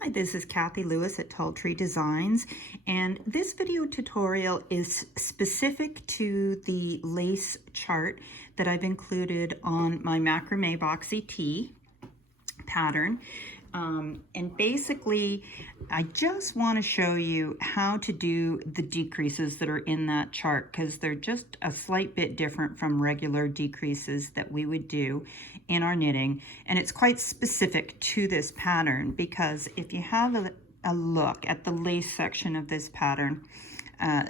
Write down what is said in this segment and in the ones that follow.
Hi, this is Kathy Lewis at Tall Tree Designs, and this video tutorial is specific to the lace chart that I've included on my Macrame Boxy Tee pattern. And basically, I just want to show you how to do the decreases that are in that chart, because they're just a slight bit different from regular decreases that we would do in our knitting. And it's quite specific to this pattern, because if you have a look at the lace section of this pattern,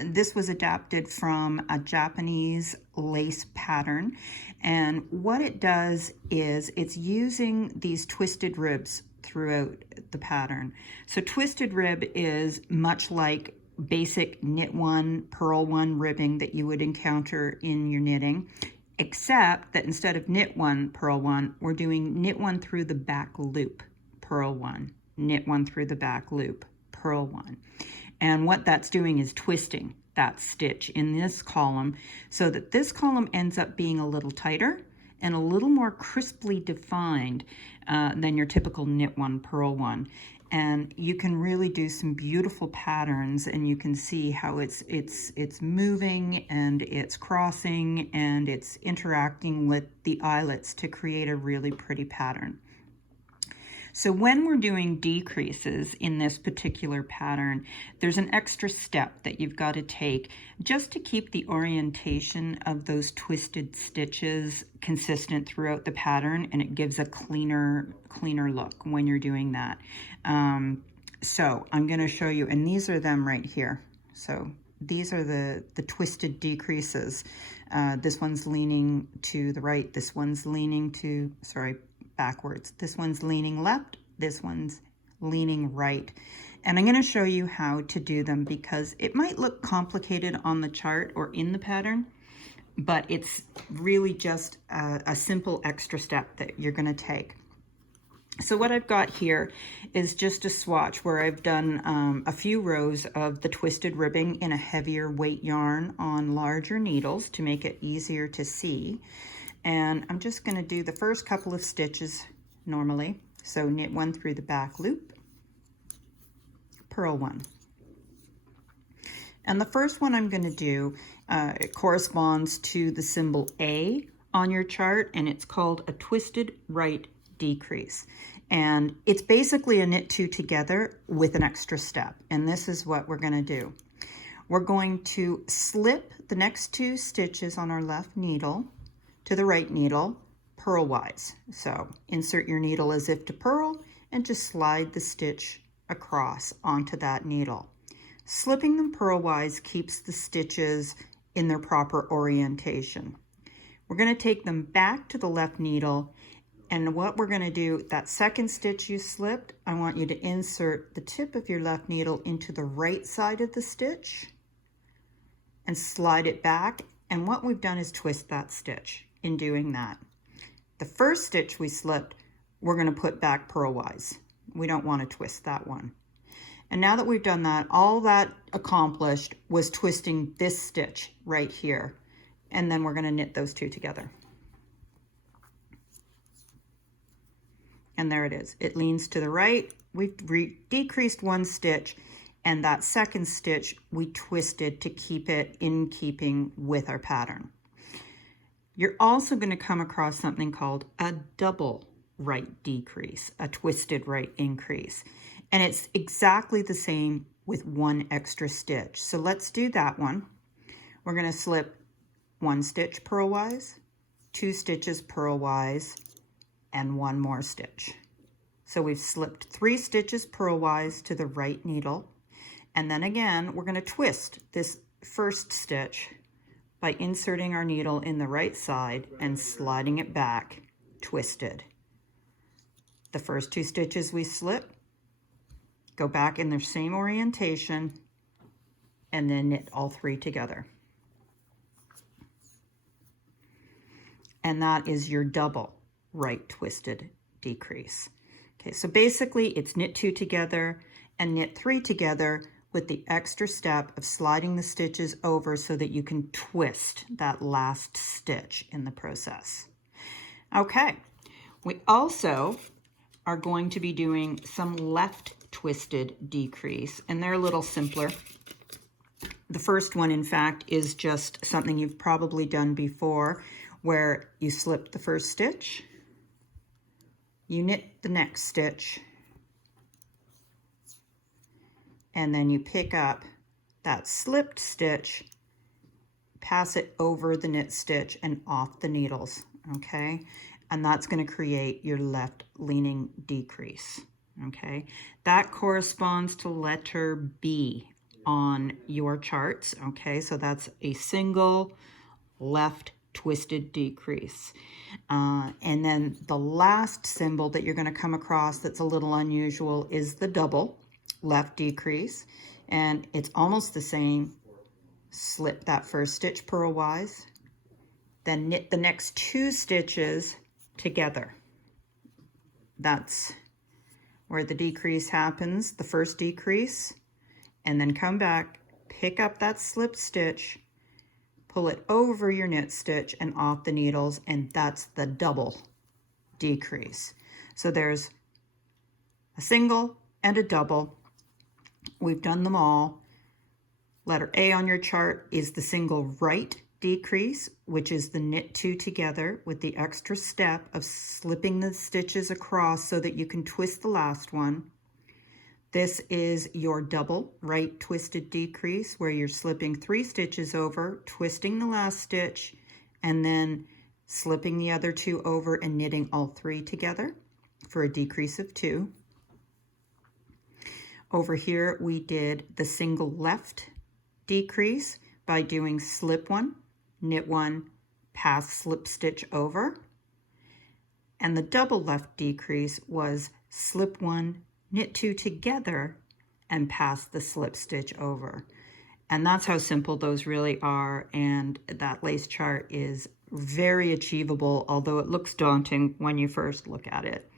this was adapted from a Japanese lace pattern, and what it does is it's using these twisted ribs throughout the pattern. So twisted rib is much like basic knit one, purl one ribbing that you would encounter in your knitting, except that instead of knit one, purl one, we're doing knit one through the back loop, purl one, knit one through the back loop, purl one. And what that's doing is twisting that stitch in this column so that this column ends up being a little tighter and a little more crisply defined than your typical knit one, purl one. And you can really do some beautiful patterns, and you can see how it's moving and it's crossing and it's interacting with the eyelets to create a really pretty pattern. So when we're doing decreases in this particular pattern, there's an extra step that you've got to take just to keep the orientation of those twisted stitches consistent throughout the pattern, and it gives a cleaner look when you're doing that. So I'm going to show you, and these are them right here. So these are the twisted decreases. This one's leaning to the right, this one's leaning to, backwards. This one's leaning left, this one's leaning right. And I'm going to show you how to do them, because it might look complicated on the chart or in the pattern, but it's really just a simple extra step that you're going to take. So what I've got here is just a swatch where I've done a few rows of the twisted ribbing in a heavier weight yarn on larger needles to make it easier to see. And I'm just going to do the first couple of stitches normally. So knit one through the back loop, purl one. And the first one I'm going to do, it corresponds to the symbol A on your chart, and it's called a twisted right decrease. And it's basically a knit two together with an extra step. And this is what we're going to do. We're going to slip the next two stitches on our left needle to the right needle purlwise. So insert your needle as if to purl and just slide the stitch across onto that needle. Slipping them purlwise keeps the stitches in their proper orientation. We're going to take them back to the left needle, and what we're going to do, that second stitch you slipped, I want you to insert the tip of your left needle into the right side of the stitch and slide it back. And what we've done is twist that stitch. In doing that, the first stitch we slipped, we're going to put back purlwise. We don't want to twist that one. And now that we've done that, all that accomplished was twisting this stitch right here. And then we're going to knit those two together. And there it is. It leans to the right. We've decreased one stitch, and that second stitch we twisted to keep it in keeping with our pattern. You're also going to come across something called a double right decrease, a twisted right increase. And it's exactly the same with one extra stitch. So let's do that one. We're going to slip one stitch purlwise, two stitches purlwise, and one more stitch. So we've slipped 3 stitches purlwise to the right needle. And then again, we're going to twist this first stitch by inserting our needle in the right side and sliding it back, twisted. The first 2 stitches we slip, go back in their same orientation, and then knit all 3 together. And that is your double right twisted decrease. Okay, so basically it's knit 2 together and knit 3 together, with the extra step of sliding the stitches over so that you can twist that last stitch in the process. Okay, we also are going to be doing some left twisted decrease, and they're a little simpler. The first one, in fact, is just something you've probably done before, where you slip the first stitch, you knit the next stitch, and then you pick up that slipped stitch, pass it over the knit stitch and off the needles, okay? And that's going to create your left leaning decrease, okay? That corresponds to letter B on your charts, okay? So that's a single left twisted decrease. And then the last symbol that you're going to come across that's a little unusual is the double left decrease, and it's almost the same. Slip that first stitch purlwise, then knit the next 2 stitches together. That's where the decrease happens, the first decrease, and then come back, pick up that slipped stitch, pull it over your knit stitch and off the needles, and that's the double decrease. So there's a single and a double. We've done them all. Letter A on your chart is the single right decrease, which is the knit 2 together with the extra step of slipping the stitches across so that you can twist the last one. This is your double right twisted decrease, where you're slipping 3 stitches over, twisting the last stitch, and then slipping the other 2 over and knitting all 3 together for a decrease of 2. Over here we did the single left decrease by doing slip 1, knit 1, pass slip stitch over. And the double left decrease was slip 1, knit 2 together, and pass the slip stitch over. And that's how simple those really are, and that lace chart is very achievable, although it looks daunting when you first look at it.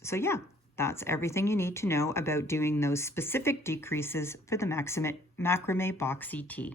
So yeah, that's everything you need to know about doing those specific decreases for the Macrame Boxy Tee.